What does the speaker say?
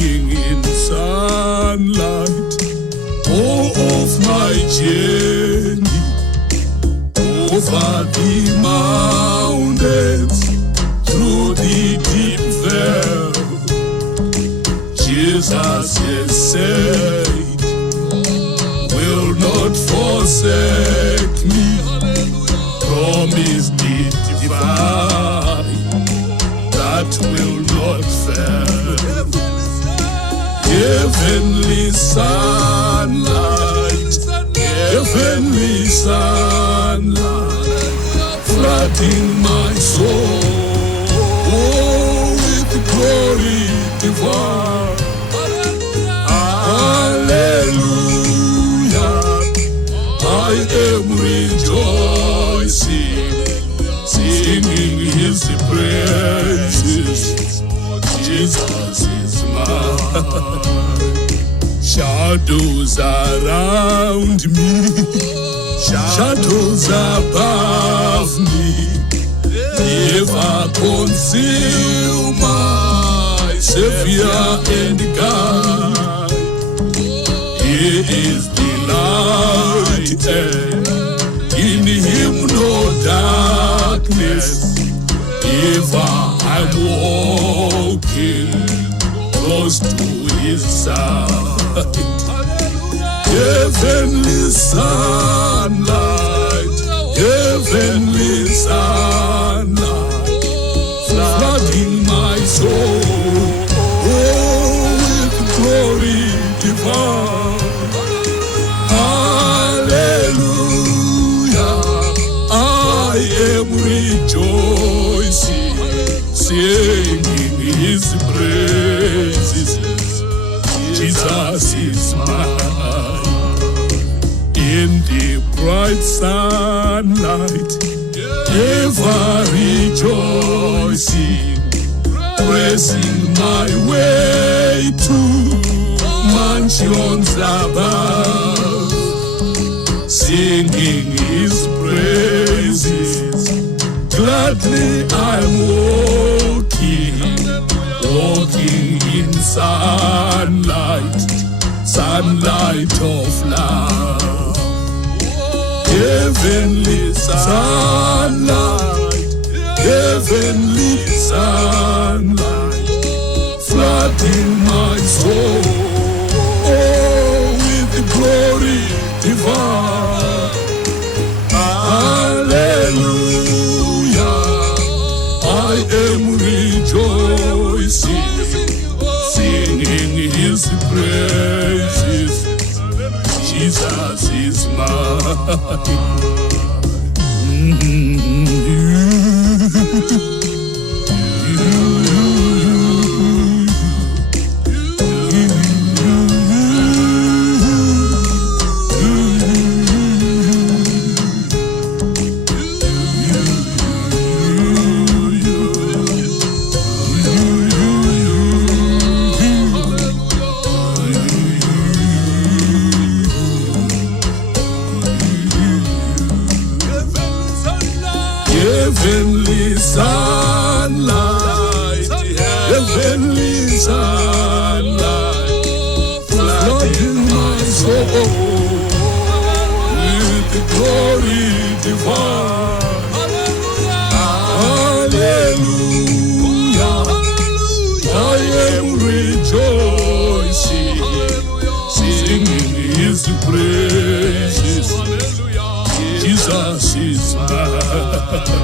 walking in sunlight. All of my journey over the mountains, through the deep vale, Jesus has said, will not forsake me. Promise divine that will not fail. Heavenly sunlight, heavenly sunlight, flooding my soul, with glory divine. Hallelujah, I am rejoicing, singing His praises. Jesus is mine. Shadows around me, shadows above me, never conceal my Savior and God. He is the light, and in Him no darkness. Ever I'm walking close to His side. Heavenly sunlight, heavenly sunlight, flooding my soul, with glory divine. Hallelujah, I am rejoicing, singing His praises. Jesus is mine. In the bright sunlight, ever rejoicing, pressing my way to mansions above, singing His praises. Gladly I'm walking in sunlight, sunlight of love. Heavenly sunlight, heavenly sunlight, flooding my soul, with glory divine. Hallelujah, I am rejoicing, singing His praises. Jesus is mine. Heavenly sunlight, heavenly sunlight, flooding my soul with the glory divine. Hallelujah, I am rejoicing, singing His praises. Jesus is mine.